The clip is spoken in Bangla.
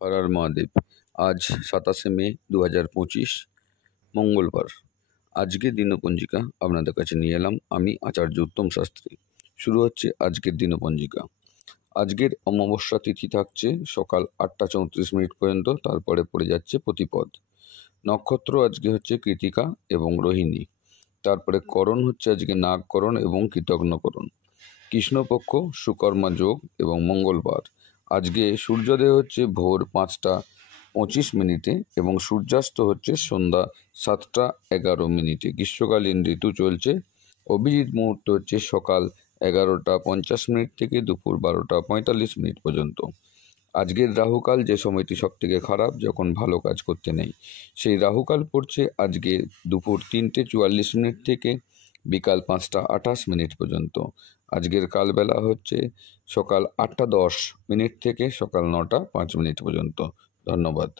হর হর মহাদেব। আজ 27শে মে 2025 মঙ্গলবার। আজকের দিনপঞ্জিকা আপনাদের কাছে নিয়ে এলাম আমি আচার্য উত্তম শাস্ত্রী। শুরু হচ্ছে আজকের দিনপঞ্জিকা। আজকের অমাবস্যা তিথি থাকছে সকাল 8টা 34 মিনিট পর্যন্ত, তারপরে পড়ে যাচ্ছে প্রতিপদ। নক্ষত্র আজকে হচ্ছে কৃতিকা এবং রোহিণী। তারপরে করণ হচ্ছে আজকে নাগকরণ এবং কৃতঘ্নকরণ। কৃষ্ণপক্ষ, সুকর্মা যোগ এবং মঙ্গলবার। আজকে সূর্যোদয় হচ্ছে ভোর 5টা 25 মিনিটে এবং সূর্যাস্ত হচ্ছে সন্ধ্যা 7টা 11 মিনিটে। গ্রীষ্মকালীন ঋতু চলছে। অভিজিৎ মুহূর্ত হচ্ছে সকাল 11টা 50 মিনিট থেকে দুপুর 12টা 45 মিনিট পর্যন্ত। আজকের রাহুকাল, যে সময়টি সব থেকে খারাপ, যখন ভালো কাজ করতে নেই, সেই রাহুকাল পড়ছে আজকে দুপুর 3টে 44 মিনিট থেকে বিকাল 5টা 28 মিনিট পর্যন্ত। আজকের কালবেলা হচ্ছে সকাল 8টা 10 মিনিট থেকে সকাল 9টা 5 মিনিট পর্যন্ত। ধন্যবাদ।